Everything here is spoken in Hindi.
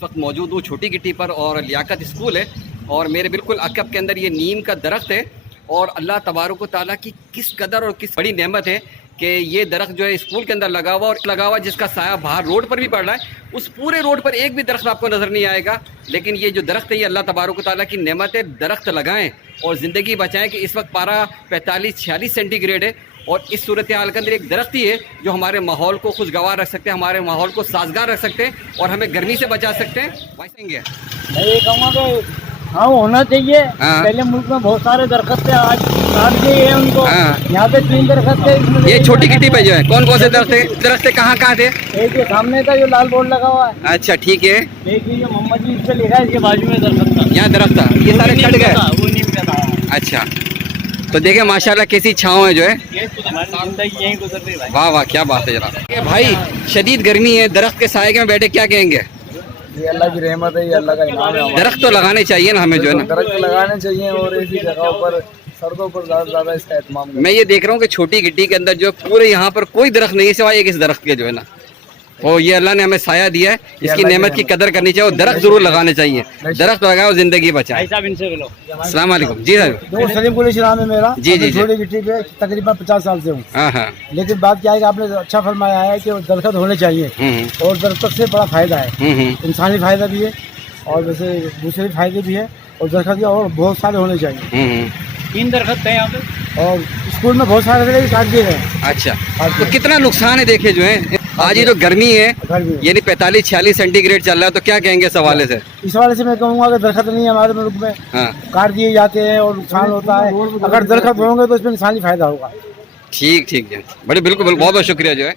इस वक्त मौजूद हूँ छोटी गिट्टी पर और लियाकत स्कूल है और मेरे बिल्कुल अकब के अंदर ये नीम का दरख्त है। और अल्लाह तबारक व तआला की किस कदर और किस बड़ी नेमत है कि ये दरख्त जो है स्कूल के अंदर लगा हुआ जिसका साया बाहर रोड पर भी पड़ रहा है। उस पूरे रोड पर एक भी दरख्त आपको नज़र नहीं आएगा, लेकिन ये जो दरख्त है ये अल्लाह तबारक व तआला की नेमत है। दरख्त लगाएं और ज़िंदगी बचाएं कि इस वक्त पारा 45-46 सेंटीग्रेड है और इस सूरत हाल के अंदर एक दरख्त ही है जो हमारे माहौल को खुशगवार रख सकते हैं, हमारे माहौल को साजगार रख सकते हैं और हमें गर्मी से बचा सकते हैं। मैं ये कहूँगा कि हाँ होना चाहिए। पहले मुल्क में बहुत सारे दरख्त थे, आज काट दिए हैं उनको। यहाँ पे 3 दरख्त थे। ये छोटी गिट्टी पे जो है कौन कौन से दरख्त थे कहाँ थे? एक ये सामने का जो लाल बोर्ड लगा हुआ है। अच्छा ठीक है। एक ये मोहम्मद जी इस पे लिखा है, इसके बाजू में दरख्त था। यहाँ दरख्त था, ये सारे कट गए। वो नीम का था। अच्छा तो देखे माशाल्लाह कैसी छाँव है जो है। यही गुजर रही है। वाह वाह क्या बात है जनाब। भाई शदीद गर्मी है, दरख्त के साए में बैठे क्या कहेंगे? ये अल्लाह की रहमत है, ये अल्लाह का इनाम है। दरख्त तो लगाने चाहिए ना हमें जो है ना, दरख्त लगाने चाहिए और ऐसी जगहों पर सड़कों पर ज़्यादा इसका एहतमाम। मैं ये देख रहा हूँ कि छोटी गिट्टी के अंदर जो पूरे यहाँ पर कोई दरख्त नहीं है सिवाय एक इस दरख्त के जो है ना, और ये अल्लाह ने हमें साया दिया है, इसकी नेमत की कदर करनी चाहिए और दरख्त जरूर लगाने चाहिए। दरख्त लगाओ जिंदगी बचाए। अस्सलाम वालेकुम। जी सर। सलीम कुरैशी नाम है मेरा। जी जी छोटी गिट्टी पे तकरीबन 50 साल से हूँ। हाँ। लेकिन बात क्या है कि आपने अच्छा फरमाया है कि दरख्त होने चाहिए और दरख्त से बड़ा फायदा है। इंसानी फायदा भी है और वैसे दूसरे फायदे भी है और दरख्त और बहुत सारे होने चाहिए। 3 दरख्त हैं यहाँ पे और स्कूल में बहुत सारे काट दिए गए। अच्छा तो कितना नुकसान है देखे जो है। आज ये जो गर्मी है यानी 45-46 सेंटीग्रेड चल रहा है, तो क्या कहेंगे इस हवाले से? इस हवाले से मैं कहूँगा कि दरख्त नहीं है हमारे मुल्क में। काट दिए जाते हैं और नुकसान होता है। अगर दरख्त होंगे तो इसमें इंसानी फायदा होगा। ठीक है बड़े बिल्कुल बहुत बहुत शुक्रिया जो है।